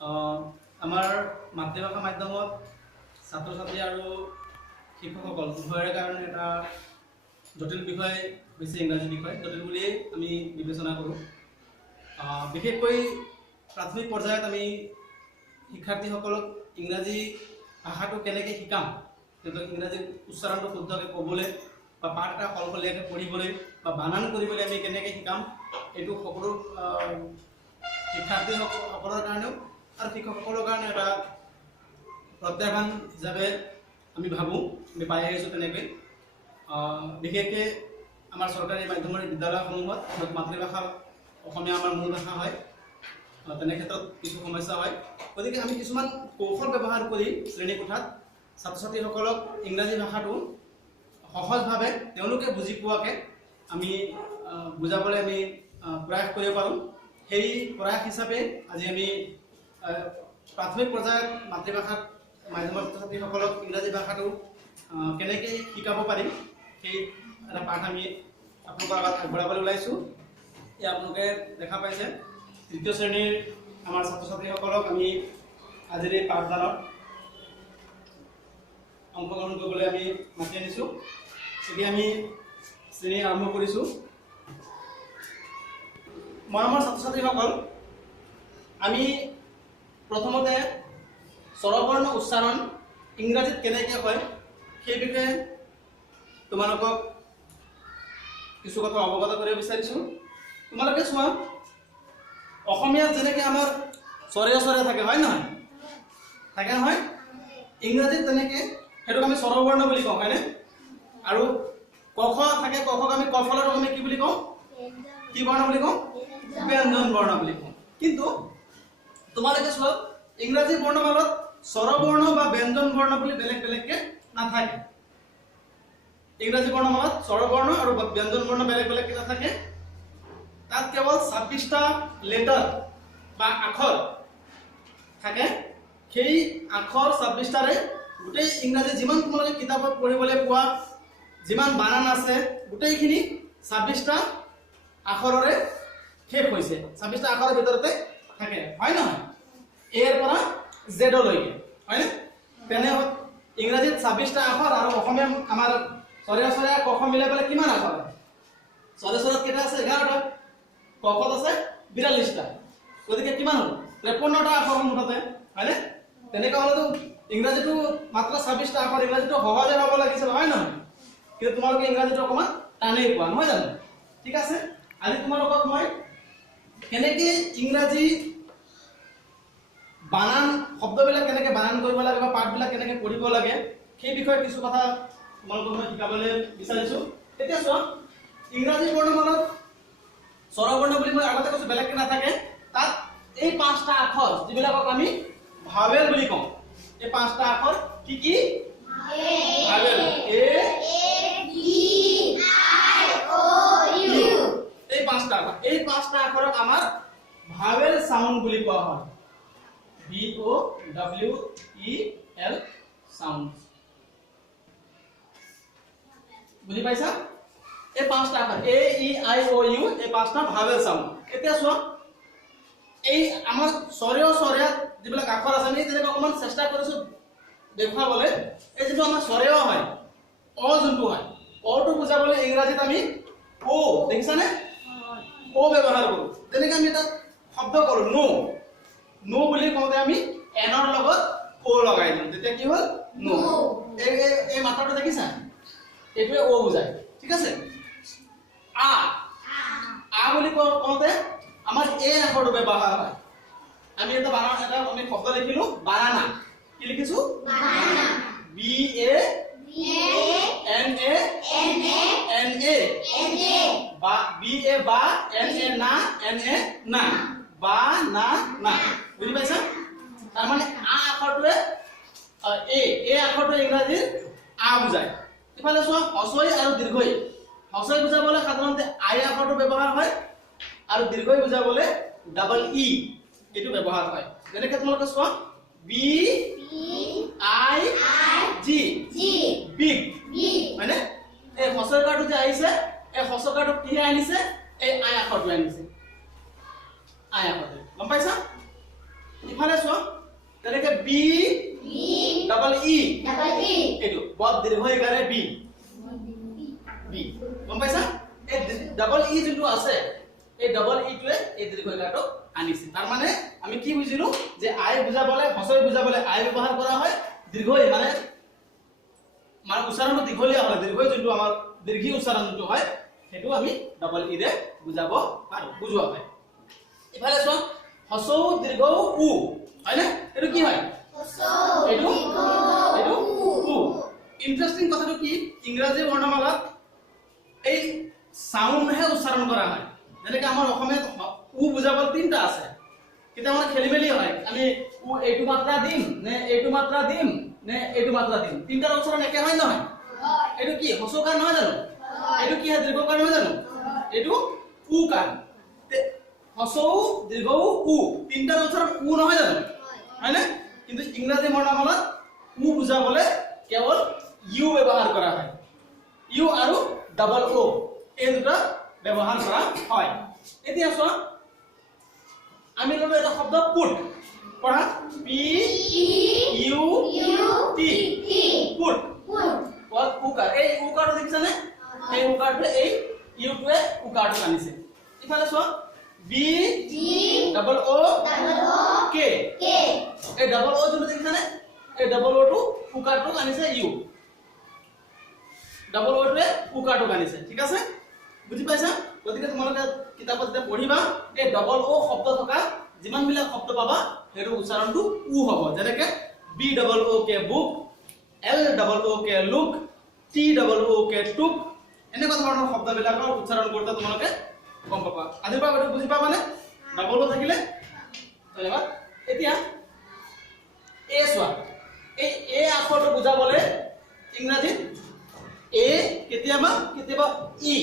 আমাৰ মাতৃভাষা মাধ্যমত ছাত্ৰ ছাত্ৰী আৰু শিক্ষকসকল উভয়ৰে কাৰণে এটা জটিল বিষয় হৈছে ইংৰাজী বিষয়। জটিল বুলিয়েই আমি বিবেচনা কৰোঁ। বিশেষকৈ প্ৰাথমিক পৰ্যায়ত আমি শিক্ষাৰ্থীসকলক ইংৰাজী ভাষাটো কেনেকৈ শিকাম, তেওঁলোকক ইংৰাজী উচ্চাৰণটো শুদ্ধকৈ ক'বলৈ বা পাঠ এটা সলসলীয়াকৈ পঢ়িবলৈ বা বানান কৰিবলৈ আমি কেনেকৈ শিকাম, এইটো সকলো শিক্ষাৰ্থীসকলৰ কাৰণেও আৰু শিক্ষকসকলৰ কাৰণে এটা প্ৰত্যাহ্বান হিচাপে আমি ভাবোঁ, আমি পাই আহিছোঁ। তেনেকৈ বিশেষকৈ আমাৰ চৰকাৰী মাধ্যমৰ বিদ্যালয়সমূহত মাতৃভাষা অসমীয়া আমাৰ মূল ভাষা হয়, তেনে ক্ষেত্ৰত কিছু সমস্যা হয়। গতিকে আমি কিছুমান কৌশল ব্যৱহাৰ কৰি শ্ৰেণীকোঠাত ছাত্ৰ ছাত্ৰীসকলক ইংৰাজী ভাষাটো সহজভাৱে তেওঁলোকে বুজি পোৱাকৈ আমি বুজাবলৈ আমি প্ৰয়াস কৰিব পাৰোঁ। সেই প্ৰয়াস হিচাপে আজি আমি প্ৰাথমিক পৰ্যায়ত মাতৃভাষাত মাধ্যমৰ ছাত্ৰ ছাত্ৰীসকলক ইংৰাজী ভাষাটো কেনেকৈ শিকাব পাৰিম সেই এটা পাঠ আমি আপোনালোকৰ আগত আগবঢ়াবলৈ ওলাইছোঁ। এই আপোনালোকে দেখা পাইছে তৃতীয় শ্ৰেণীৰ আমাৰ ছাত্ৰ ছাত্ৰীসকলক আমি আজিৰ এই পাঠদানত অংশগ্ৰহণ কৰিবলৈ আমি মাতি আনিছোঁ। এতিয়া আমি শ্ৰেণী আৰম্ভ কৰিছোঁ। মৰমৰ ছাত্ৰ ছাত্ৰীসকল, আমি প্ৰথমতে স্বৰবৰ্ণ উচ্চাৰণ ইংৰাজীত কেনেকৈ হয় সেই বিষয়ে তোমালোকক কিছু কথা অৱগত কৰিব বিচাৰিছোঁ। তোমালোকে চোৱা, অসমীয়াত যেনেকৈ আমাৰ স্বৰে স্বৰে থাকে, হয় নহয়? থাকে নহয়? ইংৰাজীত তেনেকৈ সেইটোক আমি স্বৰবৰ্ণ বুলি কওঁ, হয়নে? আৰু ক খ থাকে, ক খক আমি ক ফলাটোক আমি কি বুলি কওঁ? কি বৰ্ণ বুলি কওঁ? ব্যঞ্জন বৰ্ণ বুলি কওঁ। কিন্তু তোমালোকে চোৱা, ইংৰাজী বৰ্ণমালত স্বৰবৰ্ণ বা ব্যঞ্জন বৰ্ণ বুলি বেলেগ বেলেগকৈ নাথাকে। ইংৰাজী বৰ্ণমালত স্বৰবৰ্ণ আৰু ব্যঞ্জন বৰ্ণ বেলেগ বেলেগকৈ নাথাকে। তাত কেৱল 26টা লেটাৰ বা আখৰ থাকে। সেই আখৰ 26টাৰে গোটেই ইংৰাজী যিমান তোমালোকে কিতাপত পঢ়িবলৈ পোৱা যিমান বানান আছে গোটেইখিনি 26টা আখৰৰে শেষ হৈছে। 26টা আখৰৰ ভিতৰতে থাকে, হয় নহয়? এৰ পৰা জেডলৈকে, হয়নে? তেনে ইংৰাজীত 26টা আখৰ আৰু অসমীয়া আমাৰ স্বৰে স্বৰে ক খ মিলাই পেলাই কিমান আখৰ? স্বৰে স্বৰত কেইটা আছে? 11টা। ক খত আছে 42টা। গতিকে কিমান হ'ল? 53টা আখৰ মুঠতে, হয়নে? তেনেকৈ হ'লেতো ইংৰাজীটো মাত্ৰ 26টা আখৰ, ইংৰাজীটো সহজে হ'ব লাগিছিল, হয় নহয়? কিন্তু তোমালোকে ইংৰাজীটো অকণমান টানেই পোৱা, নহয় জানো? ঠিক আছে, আজি তোমালোকক মই কেনেকৈ ইংৰাজী বানান শব্দবিলাক কেনেকৈ বানান কৰিব লাগে বা পাঠবিলাক কেনেকৈ পঢ়িব লাগে সেই বিষয়ে কিছু কথা তোমালোকক মই শিকাবলৈ বিচাৰিছোঁ। এতিয়া চোৱা, ইংৰাজী বৰ্ণমালত স্বৰবৰ্ণ বুলি মই আগতে কৈছোঁ বেলেগকৈ নাথাকে। তাত এই 5টা আখৰ যিবিলাকক আমি ভাৱেল বুলি কওঁ। এই 5টা আখৰ কি কি? Vowel. A E I O U. এই 5টা আখৰ, এই 5টা আখৰক আমাৰ ভাৱেল সাউন্ড বুলি কোৱা হয়। VOWEL sound. বুজি পাইছা? এই 5টা আখৰ এ ই আই ও ইউ, এই 5টা ভাৱেল সাউন্ড। এতিয়া চোৱা, এই আমাৰ স্বৰীয় স্বৰে যিবিলাক আখৰ আছে আমি তেনেকৈ অকণমান চেষ্টা কৰিছোঁ দেখুৱাবলৈ। এই যিটো আমাৰ স্বৰীয় হয়, অ যোনটো হয়, অটো বুজাবলৈ ইংৰাজীত আমি ও, দেখিছানে? ও ব্যৱহাৰ কৰোঁ। যেনেকৈ আমি এটা শব্দ কৰোঁ নো, নো বুলি কওঁতে আমি এনৰ লগত ও লগাই দিওঁ, তেতিয়া কি হ'ল? নো। এই মাত্ৰাটো দেখিছা? এইটোৱে ও বুজায়, ঠিক আছে? আ, আ বুলি কওঁতে আমাৰ এ আখৰটো ব্যৱহাৰ হয়। আমি এটা আমি শব্দ লিখিলোঁ বানানা। কি লিখিছোঁ? Banana. B A N A N A বা বি এ বা এন এ না এন এ না বা না না। বুজি পাইছা? তাৰমানে আ আখৰটোৱে এ আখৰটোৱে ইংৰাজীৰ আ বুজায়। ইফালে চোৱা, হছই আৰু দীৰ্ঘই। হছই বুজাবলৈ সাধাৰণতে আই আখৰটো ব্যৱহাৰ হয় আৰু দীৰ্ঘই বুজাবলৈ ডাবল ই এইটো ব্যৱহাৰ হয়। যেনেকৈ তোমালোকে চোৱা, বি আই জি, বিগ, হয়নে? এই হছইকাৰটো যে আহিছে, এই হছইকাৰটো কি আনিছে? এই আই আখৰটো আনিছে, আই আখৰটো। গম পাইছা? ইফালে চোৱা, বি ডাবল ই এইটো বৰ দীৰ্ঘ ইকাৰে বি বি গম পাইছা এই ডাবল ই যোনটো আছে এই ডাবল ই টোৱে এই দীৰ্ঘ ইকাৰটো আনিছে তাৰ মানে আমি কি বুজিলো যে আই বুজাবলে হছই বুজাবলে আই ব্যৱহাৰ কৰা হয় দীৰ্ঘ ই মানে উচ্চাৰণটো দীঘলীয়া হয় দীৰ্ঘ যোনটো আমাৰ দীৰ্ঘী উচ্চাৰণ যোনটো হয় সেইটো আমি ডাবল ই ৰে বুজাব পাৰো বুজোৱা হয় ইফালে চোৱা হছৌ দীৰ্ঘ উ হয় না এটো কি হয় এটো উ ইন্টাৰেস্টিং কথাটো কি ইংৰাজী বৰ্ণমালাত এই সাউন্ডহে উচ্চাৰণ কৰা হয় যেনেকৈ আমাৰ অসমীয়াত উ বুজাবলৈ তিনটা আছে কিন্তু আমাৰ খেলিমেলি হয় আমি উ এইটো মাত্ৰা দিম নে এইটো মাত্ৰা দিম নে এইটো মাত্ৰা দিম তিনটাৰ উচ্চাৰণ একে হয় নহয় এইটো কি হছৌকাৰ নহয় জানো এইটো কি হয় দীৰ্ঘকাৰ নহয় জানো এইটো উ কাৰ হছৌ দীৰ্ঘ উ তিনটাৰ উচ্চাৰণ উ নহয় জানো হয় না কিন্তু ইংৰাজী বৰ্ণমালাত উ বুজাবলৈ কেৱল ইউ ব্যৱহাৰ কৰা হয় ইউ আৰু ডাবল ও এই দুটা ব্যৱহাৰ কৰা হয় এতিয়া চোৱা আমি ললো এটা শব্দ পুট পঢ়া পি ইউ টি পুট পট উকাৰ এই উকাৰটো দেখিছানে এই উকাৰটো এই ইউটোৱে উকাৰটো আনিছে ইফালে চোৱা বি ডাবল ও কে এই ডাবল ও যোনটো দেখিছানে এই ডাবল ও টো উকাৰটো আনিছে ইউ ডাবল ও টোৱে উকাৰটো আনিছে ঠিক আছে বুজি পাইছা গতিকে তোমালোকে কিতাপত যেতিয়া পঢ়িবা এই ডাবল ও শব্দ থকা যিমান বিলাক শব্দ পাবা হেটো উচ্চাৰণটো উ হ'ব যেনেকৈ B double O K book L double O K look T double O K took এনেকুৱা ধৰণৰ শব্দবিলাকৰ উচ্চাৰণ কৰোঁতে তোমালোকে গম পাবা আজিৰ পৰা এইটো বুজি পাবানে ডাবল ও থাকিলে ধন্যবাদ এতিয়া এ চোৱা এই এ আখৰটো বুজাবলৈ ইংৰাজীত এ কেতিয়াবা কেতিয়াবা ই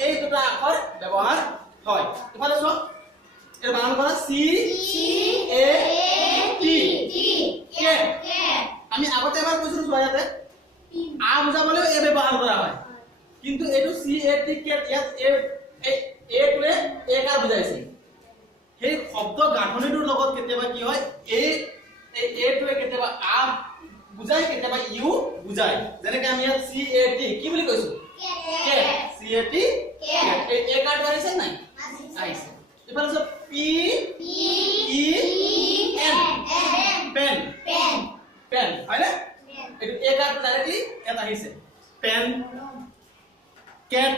এই দুটা আখৰ ব্যৱহাৰ হয় ইফালে চোৱা এৰ বানান কৰা সি এ টি কে আমি আগতে এবাৰ কৈছিলো চোৱা ইয়াতে আ বুজাবলৈ এ ব্যৱহাৰ কৰা হয় কিন্তু এটো সি এ টি কে ইয়াত এ টোৱে এ কাৰ বুজাইছে সেই শব্দ গাঁথনিটোৰ লগত কেতিয়াবা কি হয় এ টোৱে কেতিয়াবা আ বুজাই কেতিয়াবা ইউ বুজাই যেনেকৈ আমি ইয়াত সি এ টি কি বুলি কৈছো কে সি এ টি কে এই এ কাৰ আহিছে নাই আহিছে ইফালে সব P E N pen pen হয় না এটো এ কাৰ্ড ডাইৰেক্টলি এটা আহিছে পেন কেট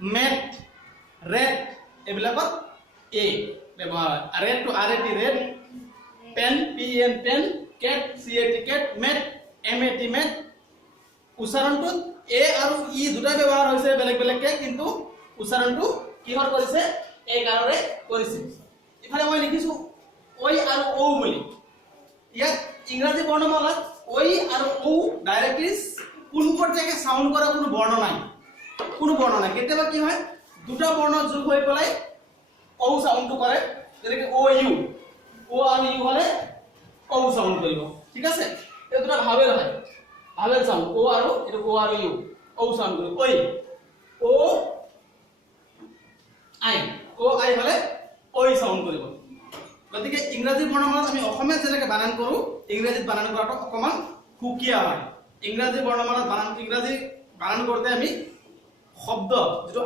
মেট ৰেড এবিলাকত এ ব্যৱহাৰ ৰেড টু R A T red pen P N pen cat C A T cat mat M A T mat উচ্চাৰণটো এ আৰু ই দুটা ব্যৱহাৰ হৈছে বেলেগ বেলেগকে কিন্তু উচ্চাৰণটো কিহৰ কৰিছে এই কাৰণে কৰিছে ইফালে মই লিখিছো ওই আৰু ও বুলি ইয়াত ইংৰাজী বৰ্ণমালাত ওই আৰু ও ডাইৰেক্টলি কোন পৰ্যায়ে সাউন্ড কৰা কোনো বৰ্ণ নাই কেতিয়াবা কি হয় দুটা বৰ্ণ যোগ হৈ পলাই ও সাউন্ডটো কৰে যেনেকৈ ও ইউ ও আৰু ইউ হলে ও সাউন্ড কৰিব ঠিক আছে এই দুটা ভাৱেল হয় ভাৱেল সাউন্ড ও আৰু এটো ও আৰু ইউ ও সাউন্ড কৰিব ওই ও আই ও আই হলে ওই সাউন্ড কৰিব গতিকে ইংৰাজী বৰ্ণমালাত আমি অসমীয়াত যেনেকৈ বানান কৰো ইংৰাজীত বানান কৰাটো অকমান সুকীয়া হয় ইংৰাজী বৰ্ণমালাত ইংৰাজী বানান কৰোঁতে আমি শব্দ যেটো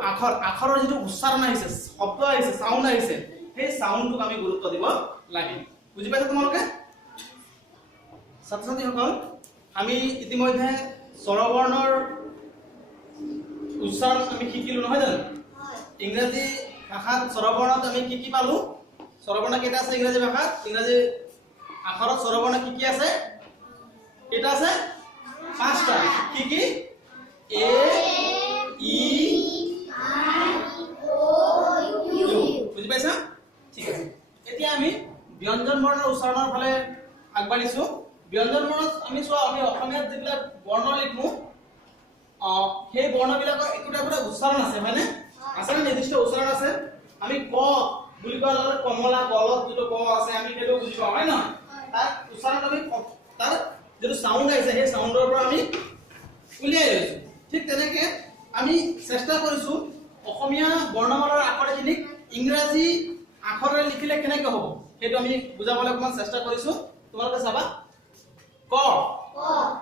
আখৰৰ যেটো উচ্চাৰণ আহিছে শব্দ আহিছে সাউন্ড আহিছে সেই সাউন্ডটোক আমি গুৰুত্ব দিব লাগে বুজি পাইছা তোমালোকে ছাত্ৰ ছাত্ৰীসকল আমি ইতিমধ্যে স্বৰবৰ্ণৰ উচ্চাৰণ আমি শিকিলো নহয় জানো ইংৰাজী ভাষাত স্বৰবৰ্ণত আমি কি পালো স্বৰবৰ্ণ কেইটা আছে ইংৰাজী ভাষাত ইংৰাজী আখৰত স্বৰবৰ্ণ কি আছে কেইটা আছে পাঁচটা কি এ ই আই ও ইউ বুজি পাইছা ঠিক আছে এতিয়া আমি ব্যঞ্জন বৰ্ণৰ উচ্চাৰণৰ ফালে আগবাঢ়িছো ব্যঞ্জন বৰ্ণত আমি অসমীয়াত যিবিলাক বৰ্ণ লিখো সেই বৰ্ণবিলাকৰ একোটা একোটা উচ্চাৰণ আছে হয়নে আছে না নিৰ্দিষ্ট উচ্চাৰণ আছে আমি ক বুলি কোৱাৰ লগে কমলা কলত যেটো ক আছে আমি সেইটো বুজি পাওঁ হয় নহয় তাৰ উচ্চাৰণ আমি তাৰ যেটো সাউন্ড আছে সেই সাউন্ডৰ পৰা আমি উলিয়াই লৈছো ঠিক তেনেকে আমি চেষ্টা কৰিছো অসমীয়া বৰ্ণমালাৰ আখৰখিনিক ইংৰাজী আখৰেৰে লিখিলে কেনেকৈ হ'ব সেইটো আমি বুজাবলৈ অকমান চেষ্টা কৰিছো তোমালোকে চাবা ক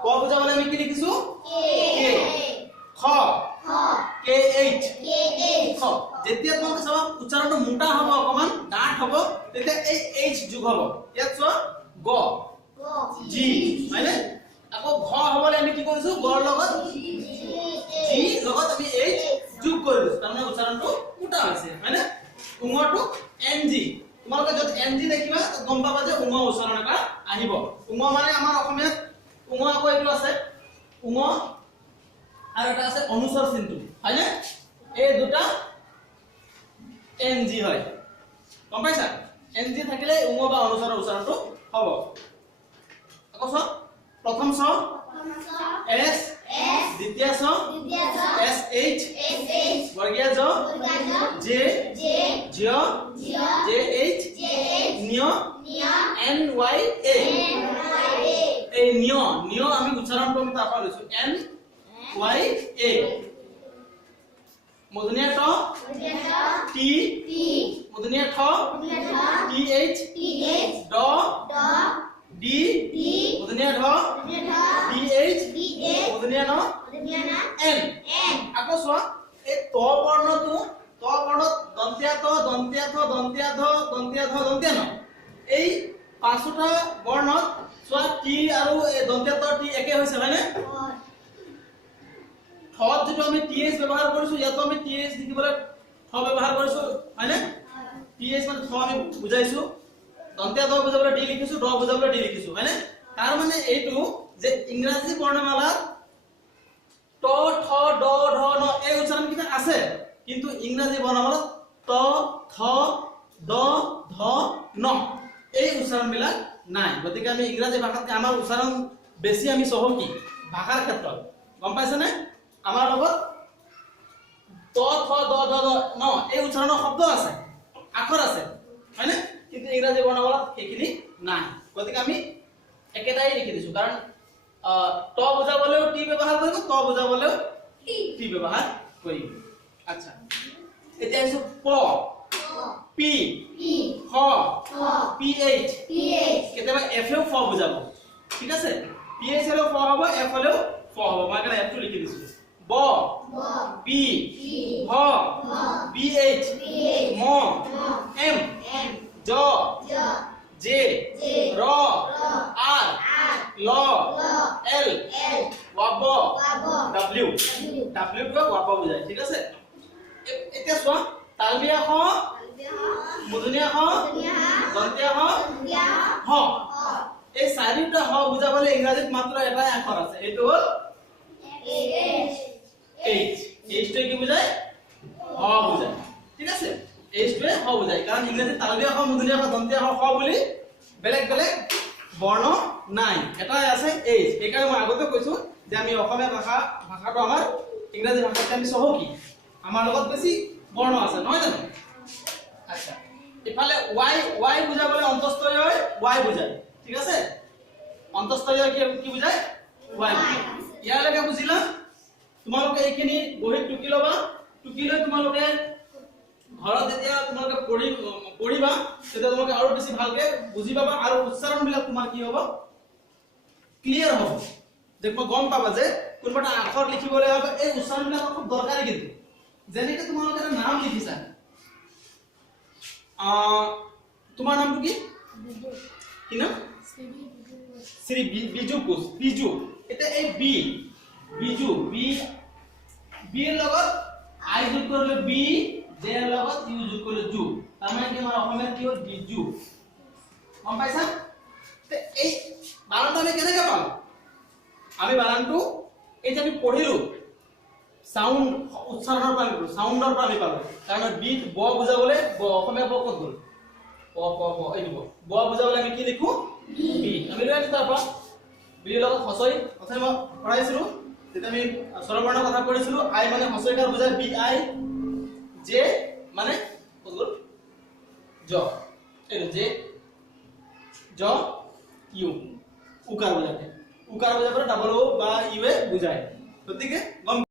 ক বুজাবলে আমি কি লিখিছো কে খ কে এইচ খ যেতিয়া তোমালোকে চাবা উচ্চাৰণটো মোটা হ'ব অকমান ডাঠ হ'ব তেতিয়া এই এইচ যোগ হ'ব ইয়াত চোৱা গ জি হয়নে আকৌ ঘ হ'বলে আমি কি কৰিছো গৰ লগত জি লগত আমি এইচ যোগ কৰিছো তাৰমানে উচ্চাৰণটো মোটা হৈছে হয়নে উঙৰটো এন জি তোমালোকে যত এন জি দেখিবা গম পাবা যে উঙ উচ্চাৰণ এটা আহিব উঙ মানে আমাৰ অসমীয়াত উঙ আকৌ এইটো আছে উঙ আৰু এটা আছে অনুস্বৰ চিনটো হয়নে এই দুটা এন জি হয় গম পাইছা এন জি থাকিলে উঙ বা অনুস্বৰৰ উচ্চাৰণটো হ'ব আকৌ চ প্ৰথম চ এস দ্বিতীয় চ এস এইচ বৰ্গীয় জ জে জ জে এইচ নিয় এন ওয়াই এ এই নিয় নিয় আমি উচ্চাৰণটো আমি তাৰ পৰা লৈছো এন ওয়াই এ মূৰ্ধন্য ট টি মূৰ্ধন্য ঠ টি এইচ ড ডি মূৰ্ধন্য ঢ ডি এইচ মূৰ্ধন্য ন এন আকৌ চোৱা এই ত বৰ্ণটো ত বৰ্ণত দন্তিয়া ত দন্তিয়া থ দন্তিয়া ধ দন্তিয়া ধ দন্তিয়া ন এই পাঁচটা বৰ্ণত চোৱা টি আৰু এই দন্তিয়া ত টি একে হৈছে হয়নে থত যেটো আমি টিএস ব্যৱহাৰ কৰিছো ইয়াতো আমি টিএস লিখিবলৈ থ ব্যৱহাৰ কৰিছো হয়নে টিএস মানে থ আমি বুজাইছো দন্তিয়া দ বুজাবলৈ ডি লিখিছো ড বুজাবলৈ ডি লিখিছো হয়নে তাৰ মানে এইটো যে ইংৰাজী বৰ্ণমালাত ট ঠ ড ধ ন এই উচ্চাৰণ কিটা আছে কিন্তু ইংৰাজী বৰ্ণমালাত ট থ ড ধ ন এই উচ্চাৰণ বিলাক নাই গতিকে আমি ইংৰাজী ভাষাত আমাৰ উচ্চাৰণ বেছি আমি চহকী ভাষাৰ ক্ষেত্ৰত গম পাইছে নে আমাৰ লগত ত থ দ ধ ন এই উচ্চাৰণৰ শব্দ আছে আখৰ আছে হয়নে কিন্তু ইংৰাজী বৰ্ণমালাত সেইখিনি নাই গতিকে আমি একেটাই লিখি দিছো কাৰণ ত বুজাবলৈও টি ব্যৱহাৰ কৰিব ত বুজাবলৈও টি ব্যৱহাৰ কৰিব আচ্ছা এতিয়া আহিছো প পি খ পি এইচ কেতিয়াবা এফ এও ফ বুজাব ঠিক আছে পি এইচ হলেও ফ হ'ব এফ হলেও ফ হ'ব মই কাৰণে এফ টো লিখি দিছো ব পি ভ বি এইচ ম এম জ জে র আর ল এল ওয়াব ডব্লিউ ডব্লিউ টো ওয়াব বুজায় ঠিক আছে এতিয়া চোৱা তালবিয়া খ মূৰ্ধন্য খ দন্তিয়া খ হ এই চাৰিটা হ বুজাবলৈ ইংৰাজীত মাত্ৰ এটাই আখৰ আছে এইটো হ'ল এইচ এইচ টো কি বুজায় হ বুজায় ঠিক আছে এইচ টো হ বুজায় কাৰণ ইংৰাজীত তালবিয়া খ মূৰ্ধন্য খ দন্তিয়া খ বুলি বেলেগ বেলেগ বৰ্ণ নাই এটাই আছে এইচ সেইকাৰণে মই আগতে কৈছো যে আমি অসমীয়া ভাষাটো আমাৰ ইংৰাজী ভাষাতকৈ আমি চহকী আমাৰ লগত বেছি বৰ্ণ আছে নহয় জানো আচ্ছা ইফালে ওয়াই ওয়াই বুজাবলৈ অন্তস্থয় হয় ওয়াই বুজায় ঠিক আছে অন্তস্থয় কি বুজায় ওয়াই ইয়ালৈকে বুজিলা তোমালোকে এইখিনি বহিত টুকি ল'বা টুকি লৈ তোমালোকে ঘৰত যেতিয়া তোমালোকে পঢ়িবা তেতিয়া তোমালোকে আৰু বেছি ভালকে বুজি পাবা আৰু উচ্চাৰণ বিলাক তোমাৰ কি হ'ব ক্লিয়াৰ হ'ব দেখো গম পাবা যে কোনটা আখৰ লিখিবলৈ হবে এই উচ্চাৰণ বিলাক খুব দৰকাৰী কিন্তু যেনেকৈ তোমালোকে এটা নাম লিখিছা তোমাৰ নামটো কি নাম শ্ৰী বিজু কোচ বিজু এটা এই বি বিজু বি বি এৰ লগত আই যোগ কৰিলে বি জে এৰ লগত ইউ যোগ কৰিলে জু তাৰ মানে কি আমাৰ অসমীয়াত কি হ'ল বিজু গম পাইছা তে এই বানানটো আমি কেনেকৈ পালো আমি বানানটো এই যে আমি পঢ়িলো সাউন্ড উচ্চাৰণৰ পৰা আমি সাউন্ডৰ পৰা আমি পালো কাৰণ বি ব বুজাবলৈ ব অসমীয়া ব ক'ত গ'ল ব ব ব এই ব বুজাবলৈ আমি কি লিখো বি আমি লৈ তাৰ পৰা বি লগত হছই কথা মই পঢ়াইছিলো যেতিয়া আমি স্বৰবৰ্ণ কথা পঢ়িছিলো আই মানে হছইকাৰ বুজায় বি আই জে মানে ক'ত গ'ল জ এই জে জ ইউ উকাৰ বুজায় উকাৰ বুজাবলৈ ডাবল ও বা ইউ এ বুজায় গতিকে গম